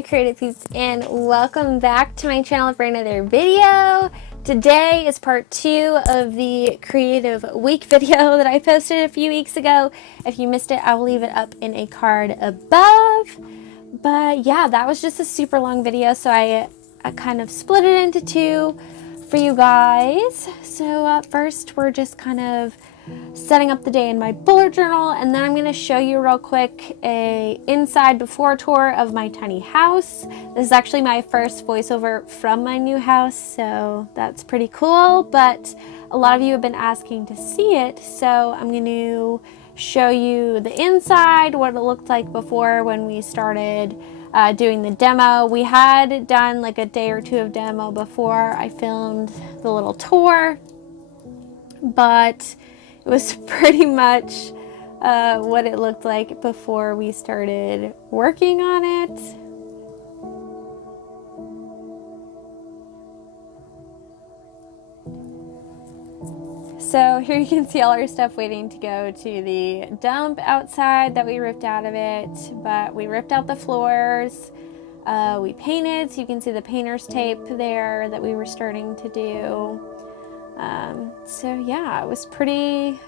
my creative peeps, and welcome back to my channel for another video. Today is part 2 of the creative week video that I posted a few weeks ago. If you missed it, I'll leave it up in a card above. But yeah, that was just a super long video, so I kind of split it into 2 for you guys. So first we're just kind of setting up the day in my bullet journal, and then I'm going to show you real quick a inside before tour of my tiny house. This is actually my first voiceover from my new house, so that's pretty cool, but a lot of you have been asking to see it, so I'm going to show you the inside, what it looked like before when we started doing the demo. We had done like a day or 2 of demo before I filmed the little tour, but it was pretty much what it looked like before we started working on it. So here you can see all our stuff waiting to go to the dump outside that we ripped out of it, but we ripped out the floors. We painted, so you can see the painter's tape there that we were starting to do. So yeah, it's pretty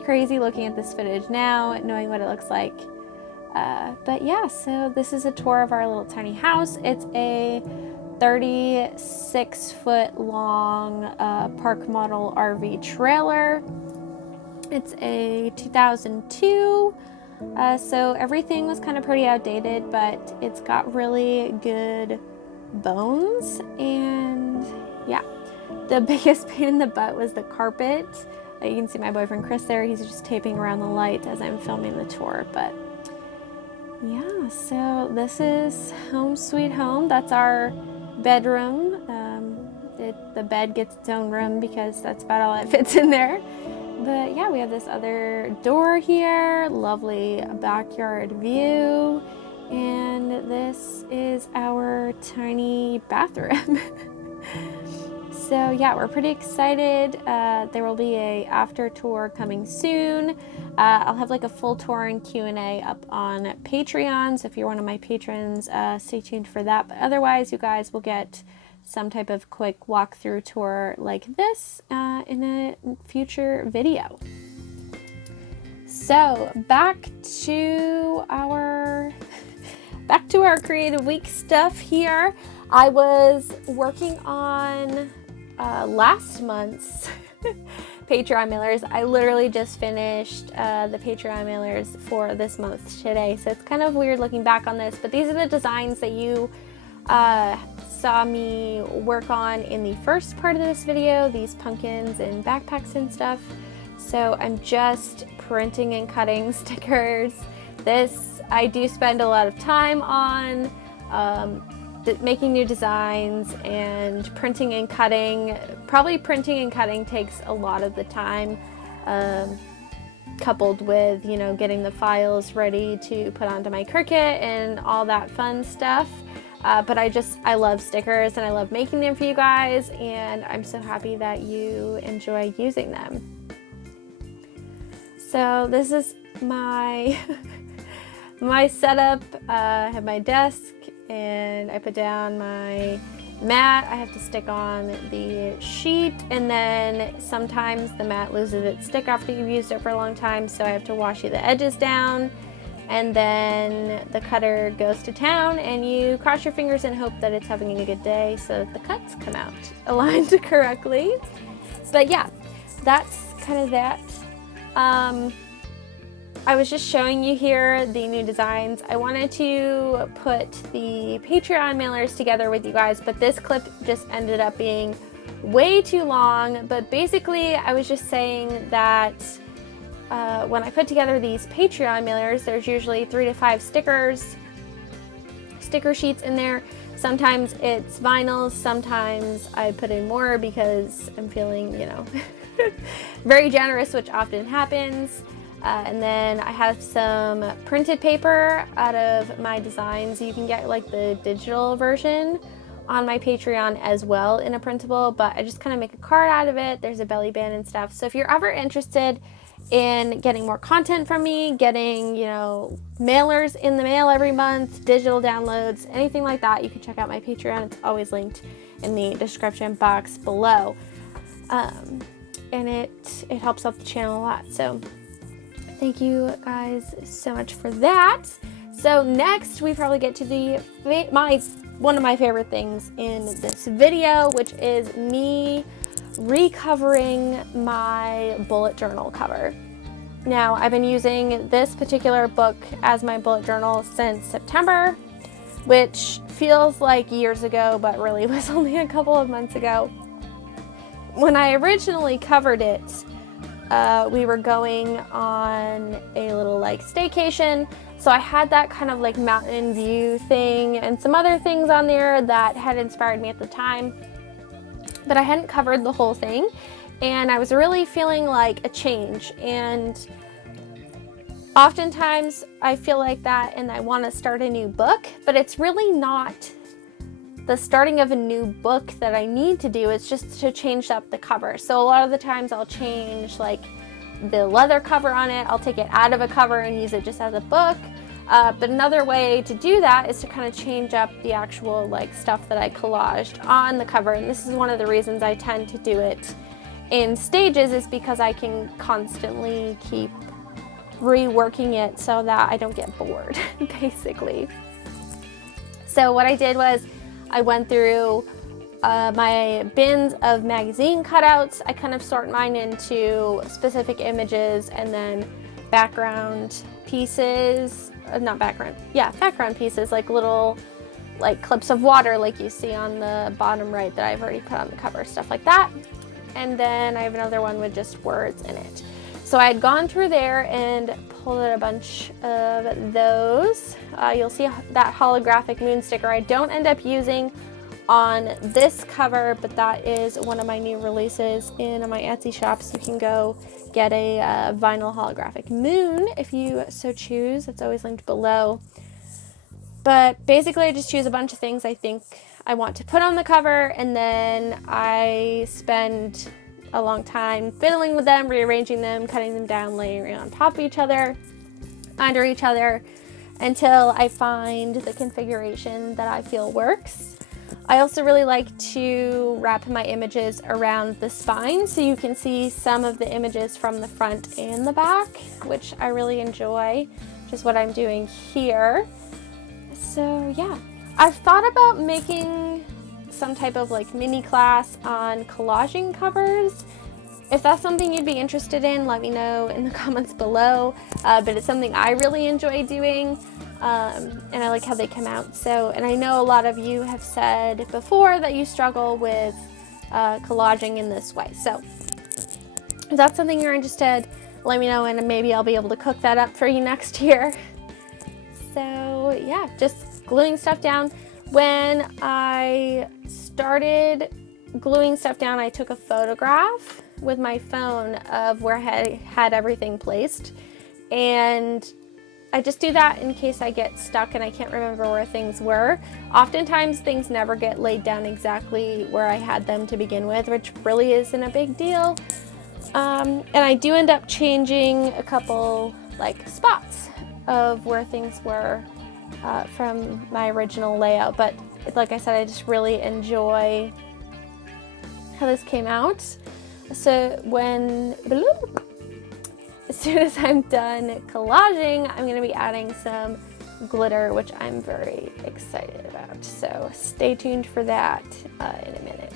crazy looking at this footage now, knowing what it looks like. But yeah, so this is a tour of our little tiny house. It's a 36-foot long park model RV trailer. It's a 2002, so everything was kind of pretty outdated, but it's got really good bones, and yeah. The biggest pain in the butt was the carpet. You can see my boyfriend Chris there. He's just taping around the light as I'm filming the tour. But yeah, so this is home sweet home. That's our bedroom. The bed gets its own room because that's about all that fits in there. But yeah, we have this other door here. Lovely backyard view. And this is our tiny bathroom. So yeah, we're pretty excited. There will be a after tour coming soon. I'll have like a full tour and Q&A up on Patreon, so if you're one of my patrons, stay tuned for that. But otherwise, you guys will get some type of quick walkthrough tour like this in a future video. So back to our creative week stuff here. I was working on last month's Patreon mailers. I literally just finished the Patreon mailers for this month today, so it's kind of weird looking back on this, but these are the designs that you saw me work on in the first part of this video, these pumpkins and backpacks and stuff. So I'm just printing and cutting stickers. This I do spend a lot of time on. Making new designs and printing and cutting. Probably printing and cutting takes a lot of the time, coupled with, you know, getting the files ready to put onto my Cricut and all that fun stuff. But I love stickers and I love making them for you guys, and I'm so happy that you enjoy using them. So this is my my setup. I have my desk, and I put down my mat. I have to stick on the sheet, and then sometimes the mat loses its stick after you've used it for a long time, so I have to wash the edges down, and then the cutter goes to town, and you cross your fingers and hope that it's having a good day so that the cuts come out aligned correctly. But yeah, that's kind of that. I was just showing you here the new designs. I wanted to put the Patreon mailers together with you guys, but this clip just ended up being way too long. But basically, I was just saying that when I put together these Patreon mailers, there's usually 3 to 5 sticker sheets in there. Sometimes it's vinyls, sometimes I put in more because I'm feeling, you know, very generous, which often happens. And then I have some printed paper out of my designs. You can get like the digital version on my Patreon as well in a printable, but I just kind of make a card out of it. There's a belly band and stuff. So if you're ever interested in getting more content from me, getting, you know, mailers in the mail every month, digital downloads, anything like that, you can check out my Patreon. It's always linked in the description box below. And it helps out the channel a lot. So thank you guys so much for that. So next we probably get to one of my favorite things in this video, which is me recovering my bullet journal cover. Now, I've been using this particular book as my bullet journal since September, which feels like years ago, but really was only a couple of months ago. When I originally covered it, we were going on a little like staycation, so I had that kind of like mountain view thing and some other things on there that had inspired me at the time, but I hadn't covered the whole thing, and I was really feeling like a change. And oftentimes I feel like that and I want to start a new book, but it's really not the starting of a new book that I need to do. It's just to change up the cover. So a lot of the times I'll change like the leather cover on it. I'll take it out of a cover and use it just as a book. But another way to do that is to kind of change up the actual like stuff that I collaged on the cover. And this is one of the reasons I tend to do it in stages, is because I can constantly keep reworking it so that I don't get bored, basically. So what I did was I went through my bins of magazine cutouts. I kind of sort mine into specific images and then background pieces, background pieces, like little like clips of water like you see on the bottom right that I've already put on the cover, stuff like that. And then I have another one with just words in it. So I had gone through there and pulled out a bunch of those. You'll see that holographic moon sticker I don't end up using on this cover, but that is one of my new releases in my Etsy shop, so you can go get a vinyl holographic moon if you so choose. It's always linked below. But basically I just choose a bunch of things I think I want to put on the cover, and then I spend a long time fiddling with them, rearranging them, cutting them down, layering on top of each other, under each other, until I find the configuration that I feel works. I also really like to wrap my images around the spine so you can see some of the images from the front and the back, which I really enjoy, which is what I'm doing here. So yeah, I've thought about making some type of like mini class on collaging covers. If that's something you'd be interested in, let me know in the comments below. But it's something I really enjoy doing, and I like how they come out. So, and I know a lot of you have said before that you struggle with collaging in this way. So if that's something you're interested, let me know, and maybe I'll be able to cook that up for you next year. So yeah, just gluing stuff down. When I started gluing stuff down, I took a photograph with my phone of where I had everything placed, and I just do that in case I get stuck and I can't remember where things were. Oftentimes things never get laid down exactly where I had them to begin with, which really isn't a big deal. And I do end up changing a couple like spots of where things were from my original layout, but like I said, I just really enjoy how this came out. So as soon as I'm done collaging, I'm going to be adding some glitter, which I'm very excited about. So stay tuned for that in a minute.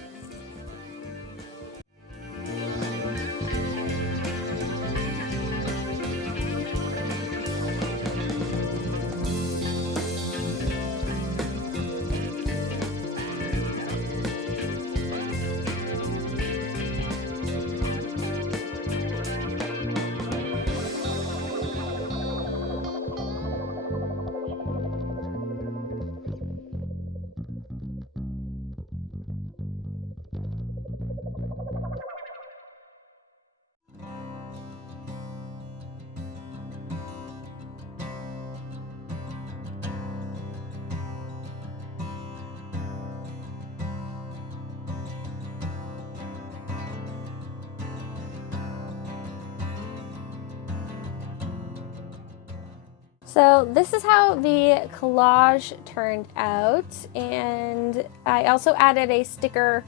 So this is how the collage turned out, and I also added a sticker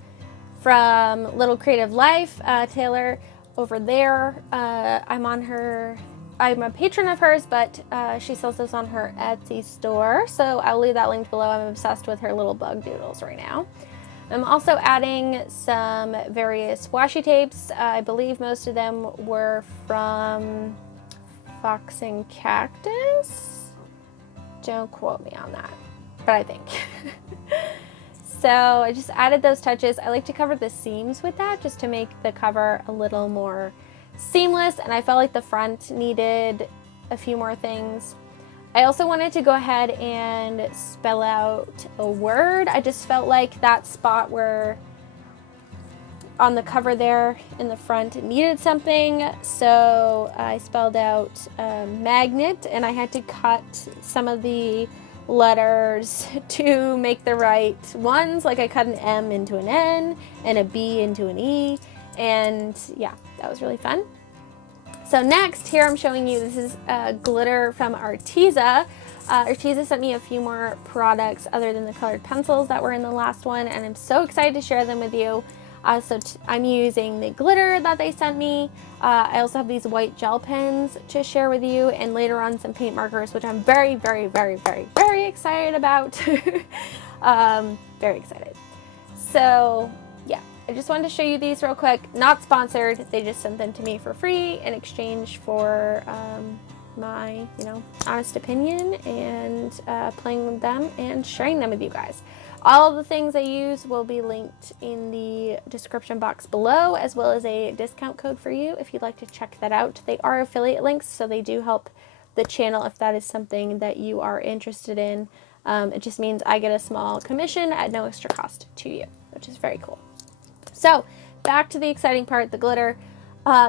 from Little Creative Life, Taylor over there. I'm a patron of hers, but she sells this on her Etsy store, so I'll leave that linked below. I'm obsessed with her little bug doodles right now. I'm also adding some various washi tapes. I believe most of them were from Fox and Cactus. Don't quote me on that, but I think. So I just added those touches. I like to cover the seams with that just to make the cover a little more seamless, and I felt like the front needed a few more things. I also wanted to go ahead and spell out a word. I just felt like that spot where on the cover there in the front it needed something, so I spelled out magnet, and I had to cut some of the letters to make the right ones. Like I cut an M into an N and a B into an E, and yeah, that was really fun. So next, here I'm showing you, this is glitter from Arteza. Arteza sent me a few more products other than the colored pencils that were in the last one, and I'm so excited to share them with you. I'm using the glitter that they sent me. I also have these white gel pens to share with you, and later on some paint markers, which I'm very, very, very, very, very excited about. Very excited. So yeah, I just wanted to show you these real quick. Not sponsored, they just sent them to me for free in exchange for my, honest opinion and playing with them and sharing them with you guys. All of the things I use will be linked in the description box below, as well as a discount code for you if you'd like to check that out. They are affiliate links, so they do help the channel if that is something that you are interested in. It just means I get a small commission at no extra cost to you, which is very cool. So back to the exciting part, the glitter.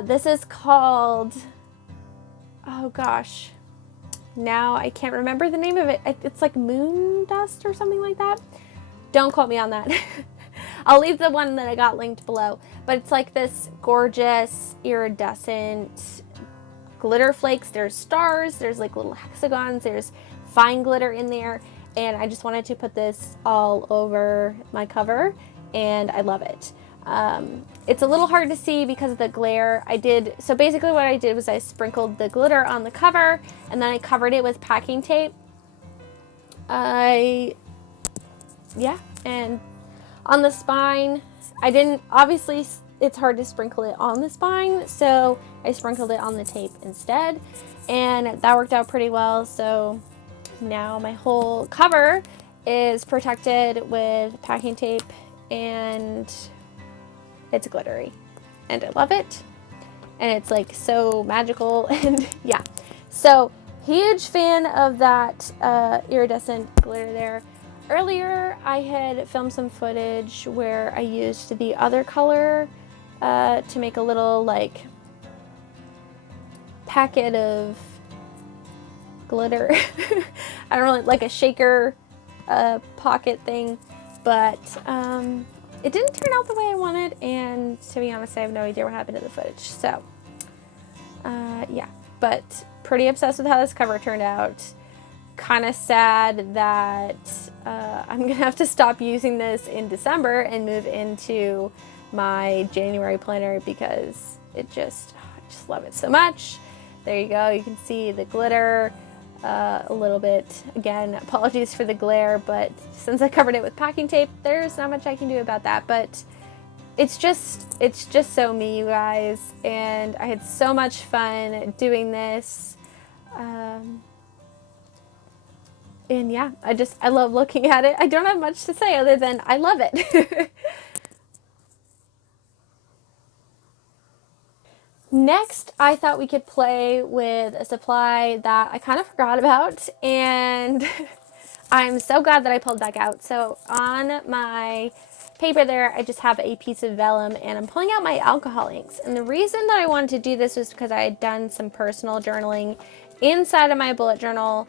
This is called, oh gosh, now I can't remember the name of it. It's like moon dust or something like that. Don't quote me on that. I'll leave the one that I got linked below, but it's like this gorgeous iridescent glitter flakes. There's stars, there's like little hexagons, there's fine glitter in there, and I just wanted to put this all over my cover, and I love it. It's a little hard to see because of the glare. So basically what I did was I sprinkled the glitter on the cover, and then I covered it with packing tape. And on the spine, obviously it's hard to sprinkle it on the spine, so I sprinkled it on the tape instead, and that worked out pretty well. So now my whole cover is protected with packing tape, and it's glittery, and I love it, and it's like so magical. And yeah, so huge fan of that iridescent glitter there. Earlier I had filmed some footage where I used the other color to make a little like packet of glitter. I don't really like a shaker pocket thing, but it didn't turn out the way I wanted, and to be honest, I have no idea what happened to the footage. So yeah, but pretty obsessed with how this cover turned out. Kind of sad that I'm gonna have to stop using this in December and move into my January planner, because I just love it so much. There you go, you can see the glitter a little bit. Again, apologies for the glare, but since I covered it with packing tape, there's not much I can do about that. But it's just so me, you guys, and I had so much fun doing this. And yeah, I love looking at it. I don't have much to say other than I love it. Next, I thought we could play with a supply that I kind of forgot about, and I'm so glad that I pulled back out. So on my paper there, I just have a piece of vellum, and I'm pulling out my alcohol inks. And the reason that I wanted to do this was because I had done some personal journaling inside of my bullet journal.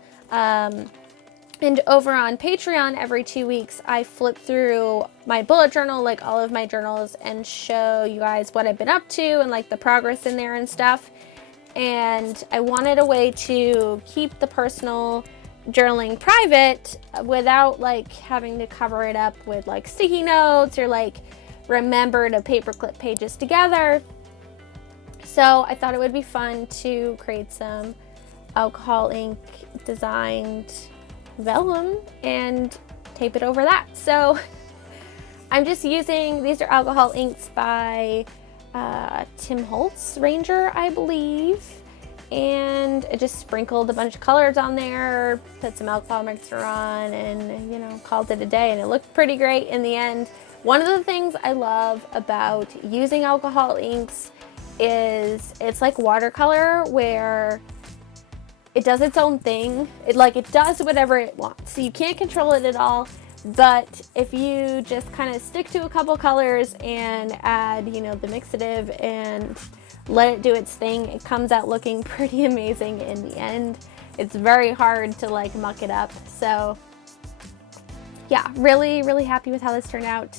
And over on Patreon, every 2 weeks, I flip through my bullet journal, like all of my journals, and show you guys what I've been up to and like the progress in there and stuff. and I wanted a way to keep the personal journaling private without like having to cover it up with like sticky notes or like remember to paperclip pages together. So I thought it would be fun to create some alcohol ink designed vellum and tape it over that. So I'm just using, these are alcohol inks by Tim Holtz Ranger, I believe. And I just sprinkled a bunch of colors on there, put some alcohol mixer on, and, you know, called it a day. And it looked pretty great in the end. One of the things I love about using alcohol inks is it's like watercolor, where it does its own thing. It does whatever it wants. So you can't control it at all. But if you just kind of stick to a couple colors and add, you know, the mixative and let it do its thing, it comes out looking pretty amazing in the end. It's very hard to like muck it up. So yeah, really, really happy with how this turned out.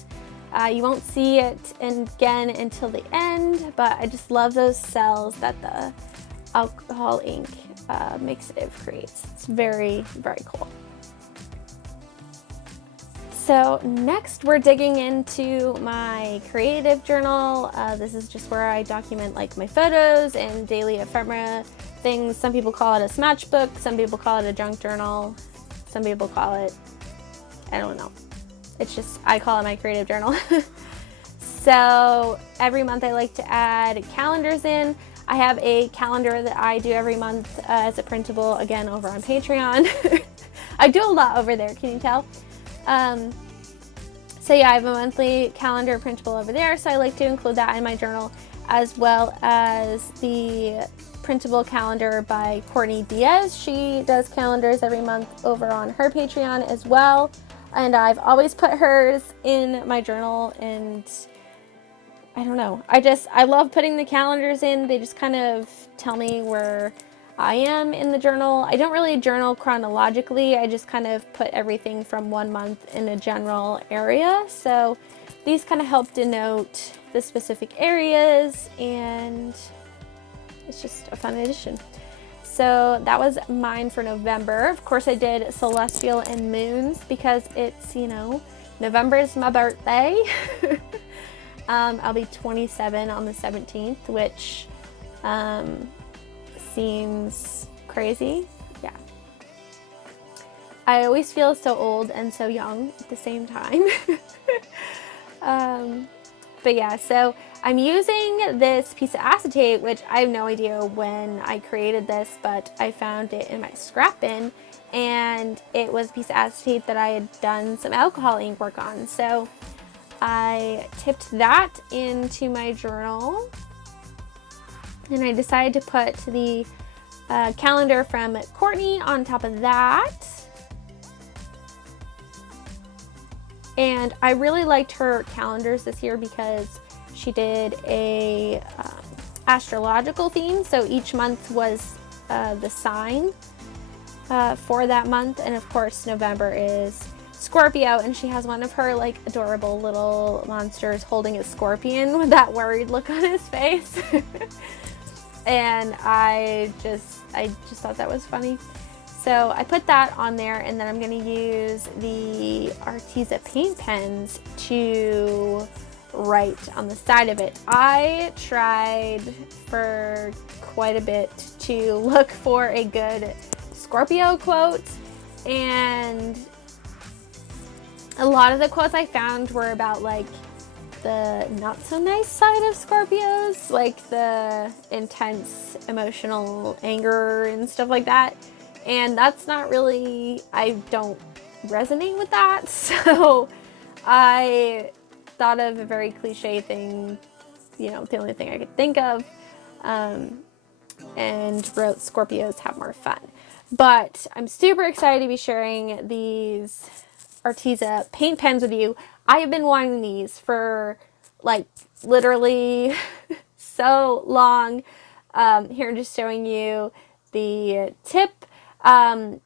You won't see it again until the end, but I just love those cells that the alcohol ink mixative creates. It's very, very cool. So next we're digging into my creative journal. This is just where I document like my photos and daily ephemera things. Some people call it a smudgebook, some people call it a junk journal, some people call it, I don't know. It's just, I call it my creative journal. So every month I like to add calendars in. I have a calendar that I do every month as a printable, again, over on Patreon. I do a lot over there, can you tell? So yeah, I have a monthly calendar printable over there, so I like to include that in my journal, as well as the printable calendar by Courtney Diaz. She does calendars every month over on her Patreon as well, and I've always put hers in my journal, and I don't know, I love putting the calendars in. They just kind of tell me where I am in the journal. I don't really journal chronologically. I just kind of put everything from 1 month in a general area. So these kind of help denote the specific areas, and it's just a fun addition. So that was mine for November. Of course, I did Celestial and Moons because it's, you know, November is my birthday. I'll be 27 on the 17th, which seems crazy. Yeah. I always feel so old and so young at the same time. But yeah, so I'm using this piece of acetate, which I have no idea when I created this, but I found it in my scrap bin, and it was a piece of acetate that I had done some alcohol ink work on. So I tipped that into my journal, and I decided to put the calendar from Courtney on top of that. And I really liked her calendars this year because she did a astrological theme. So each month was the sign for that month. And of course, November is Scorpio, and she has one of her like adorable little monsters holding a scorpion with that worried look on his face. And I just thought that was funny. So I put that on there, and then I'm going to use the Arteza paint pens to write on the side of it. I tried for quite a bit to look for a good Scorpio quote, and a lot of the quotes I found were about like the not so nice side of Scorpios, like the intense emotional anger and stuff like that. And that's not really, I don't resonate with that. So I thought of a very cliche thing, you know, the only thing I could think of, and wrote Scorpios have more fun. But I'm super excited to be sharing these Arteza paint pens with you. I have been wanting these for like literally so long. Here I'm just showing you the tip.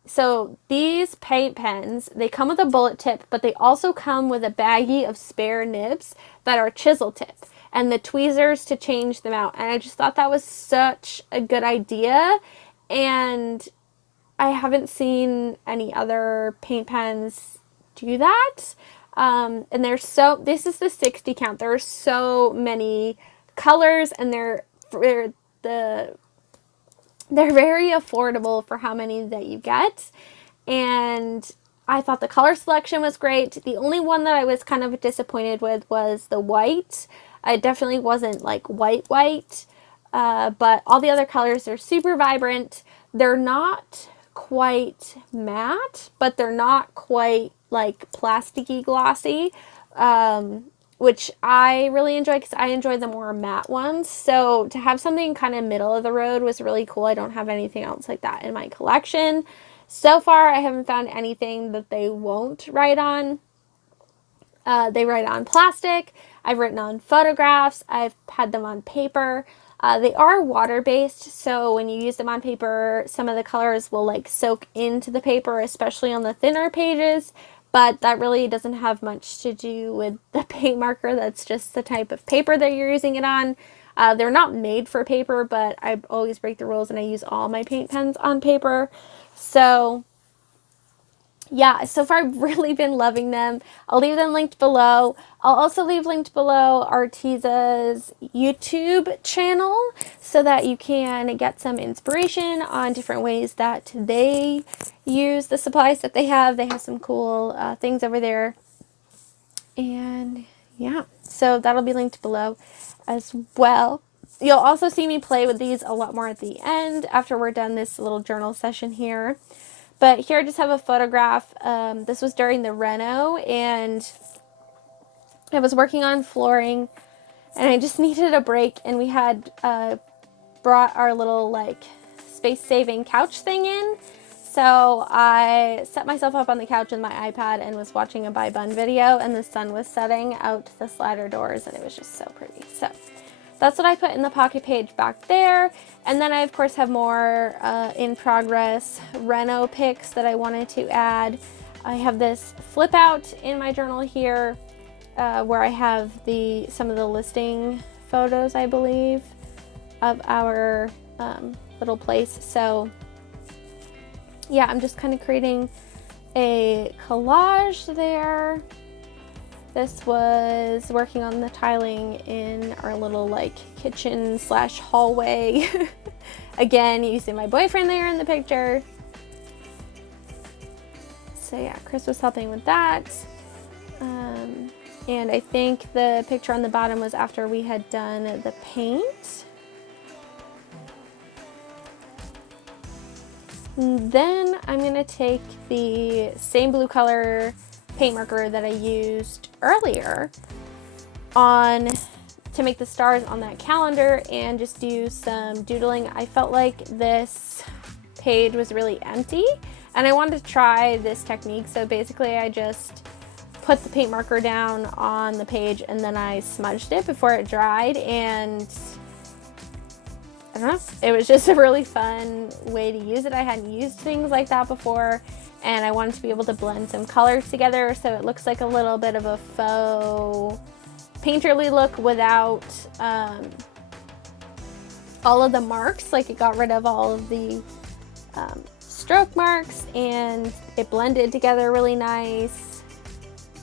So these paint pens, they come with a bullet tip, but they also come with a baggie of spare nibs that are chisel tip. and the tweezers to change them out. And I just thought that was such a good idea. And I haven't seen any other paint pens do that. And this is the 60 count. There are so many colors, and they're very affordable for how many that you get. And I thought the color selection was great. The only one that I was kind of disappointed with was the white. It definitely wasn't like white, but all the other colors are super vibrant. They're not quite matte, but they're not quite like plasticky glossy, which I really enjoy because I enjoy the more matte ones. So to have something kind of middle of the road was really cool. I don't have anything else like that in my collection. So far, I haven't found anything that they won't write on. They write on plastic. I've written on photographs. I've had them on paper. They are water-based, so when you use them on paper, some of the colors will like soak into the paper, especially on the thinner pages, but that really doesn't have much to do with the paint marker. That's just the type of paper that you're using it on. They're not made for paper, but I always break the rules and I use all my paint pens on paper. So yeah, so far I've really been loving them. I'll leave them linked below. I'll also leave linked below Arteza's YouTube channel so that you can get some inspiration on different ways that they use the supplies that they have. They have some cool things over there. And yeah, so that'll be linked below as well. You'll also see me play with these a lot more at the end after we're done this little journal session here. But here I just have a photograph. This was during the Reno, and I was working on flooring, and I just needed a break, and we had brought our little like space-saving couch thing in. So I set myself up on the couch with my iPad and was watching a Bye Bun video, and the sun was setting out the slider doors, and it was just so pretty. So that's what I put in the pocket page back there. And then I, of course, have more in progress Reno pics that I wanted to add. I have this flip out in my journal here where I have some of the listing photos, I believe, of our little place. So yeah, I'm just kind of creating a collage there. This was working on the tiling in our little like kitchen / hallway. Again, using my boyfriend there in the picture. So yeah, Chris was helping with that. And I think the picture on the bottom was after we had done the paint. And then I'm gonna take the same blue color paint marker that I used earlier to make the stars on that calendar and just do some doodling. I felt like this page was really empty and I wanted to try this technique. So basically I just put the paint marker down on the page and then I smudged it before it dried, and I don't know, it was just a really fun way to use it. I hadn't used things like that before, and I wanted to be able to blend some colors together so it looks like a little bit of a faux painterly look without all of the marks. Like it got rid of all of the stroke marks and it blended together really nice.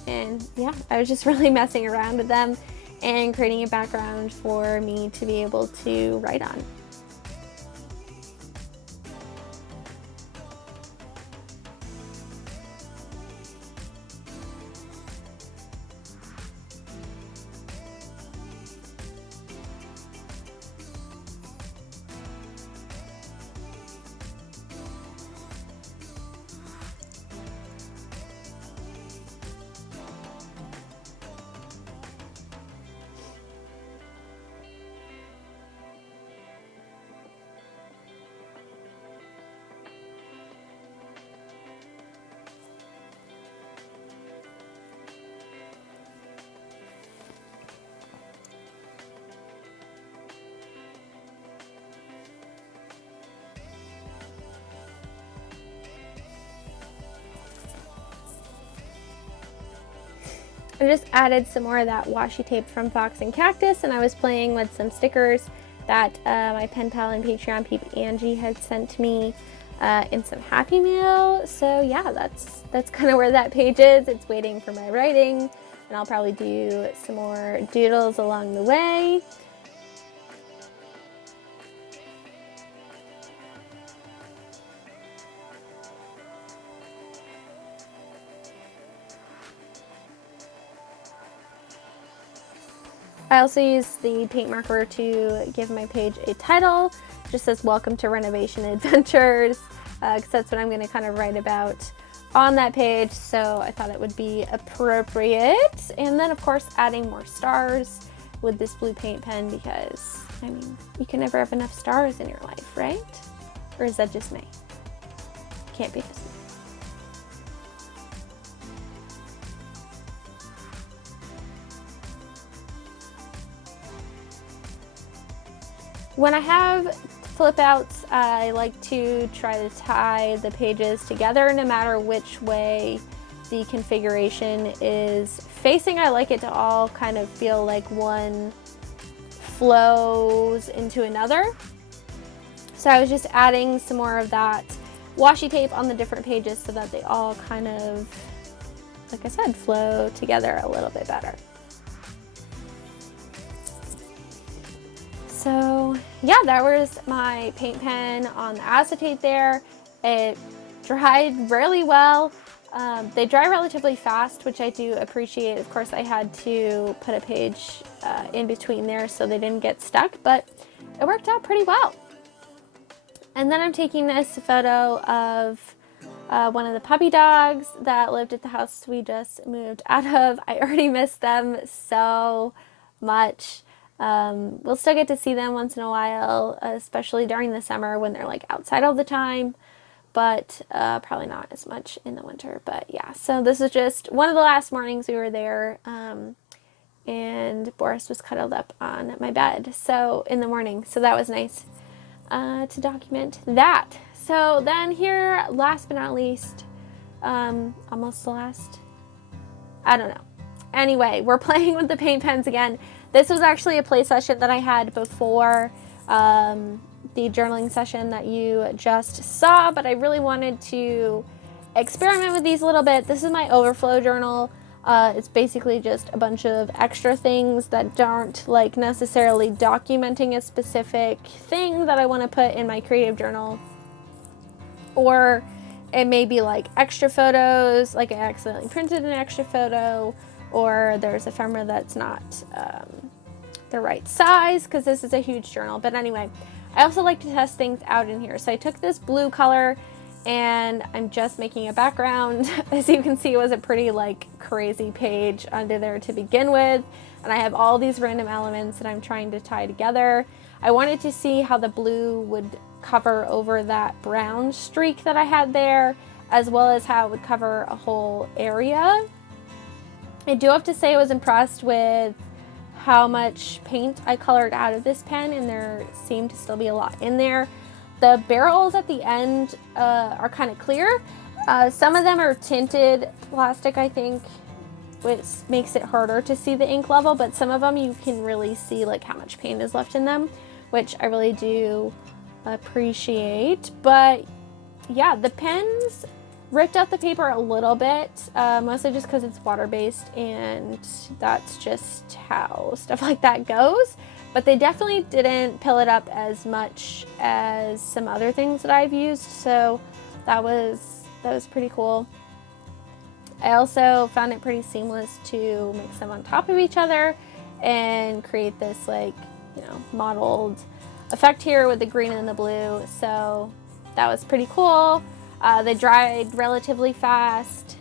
And yeah, I was just really messing around with them and creating a background for me to be able to write on. I just added some more of that washi tape from Fox and Cactus, and I was playing with some stickers that my pen pal and Patreon peep Angie had sent me in some Happy Mail. So yeah, that's kind of where that page is. It's waiting for my writing, and I'll probably do some more doodles along the way. I also use the paint marker to give my page a title. It just says Welcome to Renovation Adventures, because that's what I'm going to kind of write about on that page, so I thought it would be appropriate. And then of course adding more stars with this blue paint pen, because I mean, you can never have enough stars in your life, right? Or is that just me? Can't be just me. When I have flip outs, I like to try to tie the pages together no matter which way the configuration is facing. I like it to all kind of feel like one flows into another. So I was just adding some more of that washi tape on the different pages so that they all kind of, like I said, flow together a little bit better. So yeah, that was my paint pen on the acetate there. It dried really well. They dry relatively fast, which I do appreciate. Of course, I had to put a page in between there so they didn't get stuck, but it worked out pretty well. And then I'm taking this photo of one of the puppy dogs that lived at the house we just moved out of. I already miss them so much. We'll still get to see them once in a while, especially during the summer when they're like outside all the time, but probably not as much in the winter. But yeah, so this is just one of the last mornings we were there, and Boris was cuddled up on my bed so in the morning, so that was nice to document that. So then here, last but not least, almost the last, I don't know. Anyway, we're playing with the paint pens again. This was actually a play session that I had before the journaling session that you just saw, but I really wanted to experiment with these a little bit. This is my Overflow journal. It's basically just a bunch of extra things that aren't like necessarily documenting a specific thing that I want to put in my creative journal. Or it may be like extra photos, like I accidentally printed an extra photo, or there's ephemera that's not the right size, because this is a huge journal. But anyway, I also like to test things out in here. So I took this blue color and I'm just making a background. As you can see, it was a pretty like crazy page under there to begin with. And I have all these random elements that I'm trying to tie together. I wanted to see how the blue would cover over that brown streak that I had there, as well as how it would cover a whole area. I do have to say I was impressed with how much paint I colored out of this pen, and there seemed to still be a lot in there. The barrels at the end are kind of clear. Some of them are tinted plastic, I think, which makes it harder to see the ink level, but some of them you can really see like how much paint is left in them, which I really do appreciate. But yeah, the pens ripped out the paper a little bit, mostly just because it's water-based, and that's just how stuff like that goes. But they definitely didn't pill it up as much as some other things that I've used, so that was pretty cool. I also found it pretty seamless to mix them on top of each other and create this like, you know, mottled effect here with the green and the blue, so that was pretty cool. They dried relatively fast.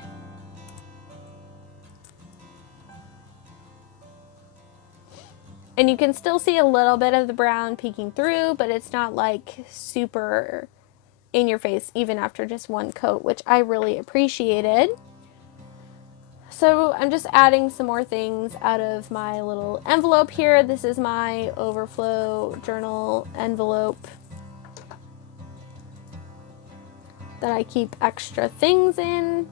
And you can still see a little bit of the brown peeking through, but it's not like super in your face even after just one coat, which I really appreciated. So I'm just adding some more things out of my little envelope here. This is my Overflow journal envelope that I keep extra things in.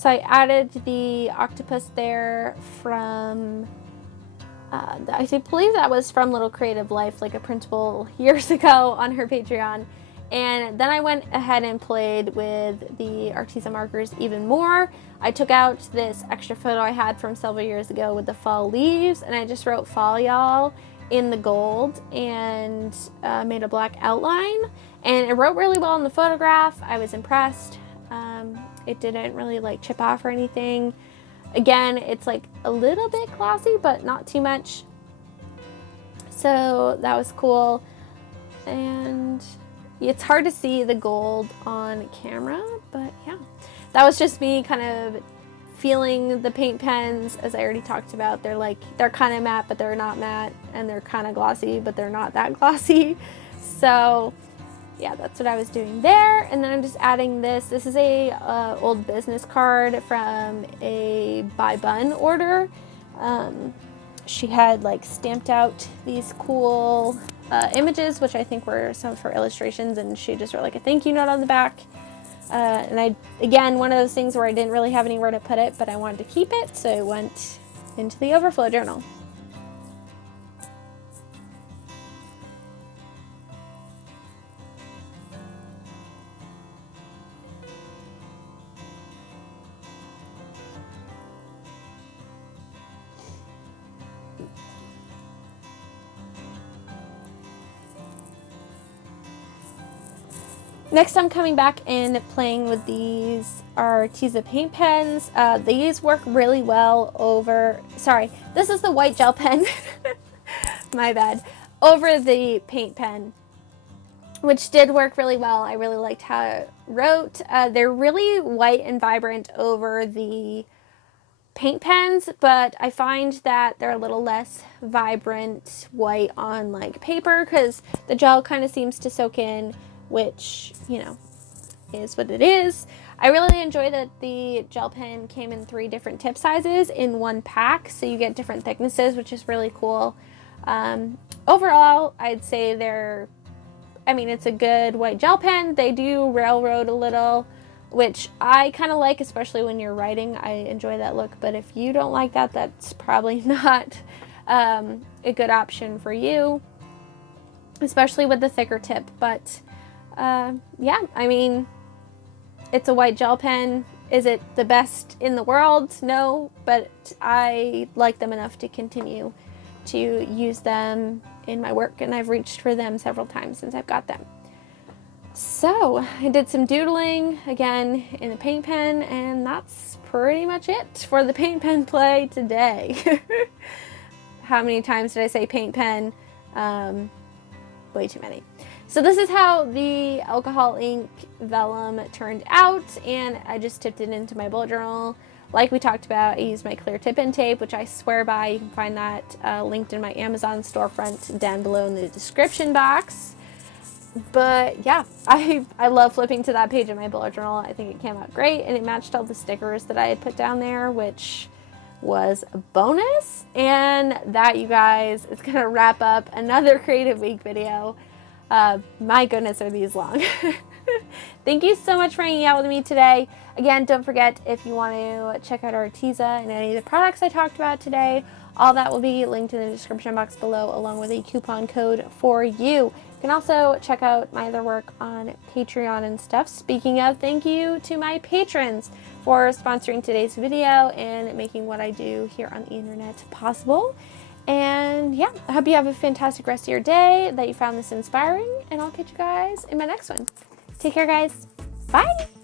So I added the octopus there from, I believe that was from Little Creative Life, like a printable years ago on her Patreon. And then I went ahead and played with the Arteza markers even more. I took out this extra photo I had from several years ago with the fall leaves, and I just wrote "Fall Y'all" in the gold and made a black outline. And it wrote really well in the photograph. I was impressed. It didn't really like chip off or anything. Again, it's like a little bit glossy, but not too much. So that was cool. And it's hard to see the gold on camera, but yeah. That was just me kind of feeling the paint pens, as I already talked about. They're kind of matte, but they're not matte, and they're kind of glossy, but they're not that glossy. So yeah, that's what I was doing there. And then I'm just adding this. This is a old business card from a By Bun order. She had like stamped out these cool images, which I think were some of her illustrations, and she just wrote like a thank you note on the back. And again, one of those things where I didn't really have anywhere to put it, but I wanted to keep it, so it went into the Overflow journal. Next, I'm coming back and playing with these Arteza paint pens. These work really well over, sorry, this is the white gel pen, my bad, over the paint pen, which did work really well. I really liked how it wrote. They're really white and vibrant over the paint pens, but I find that they're a little less vibrant white on like paper because the gel kind of seems to soak in, which, you know, is what it is. I really enjoy that the gel pen came in 3 different tip sizes in one pack, so you get different thicknesses, which is really cool. Overall, I'd say it's a good white gel pen. They do railroad a little, which I kind of like, especially when you're writing. I enjoy that look, but if you don't like that, that's probably not a good option for you, especially with the thicker tip. But yeah, I mean, it's a white gel pen. Is it the best in the world? No, but I like them enough to continue to use them in my work, and I've reached for them several times since I've got them. So I did some doodling again in a paint pen, and that's pretty much it for the paint pen play today. How many times did I say paint pen? Way too many. So this is how the alcohol ink vellum turned out, and I just tipped it into my bullet journal. Like we talked about, I used my clear tip-in tape, which I swear by. You can find that linked in my Amazon storefront down below in the description box. But yeah, I love flipping to that page in my bullet journal. I think it came out great, and it matched all the stickers that I had put down there, which was a bonus. And that, you guys, is gonna wrap up another Creative Week video. My goodness, are these long. Thank you so much for hanging out with me today. Again, don't forget, if you want to check out Arteza and any of the products I talked about today, all that will be linked in the description box below, along with a coupon code for you. You can also check out my other work on Patreon and stuff. Speaking of, thank you to my patrons for sponsoring today's video and making what I do here on the internet possible. And yeah, I hope you have a fantastic rest of your day, that you found this inspiring, and I'll catch you guys in my next one. Take care, guys. Bye!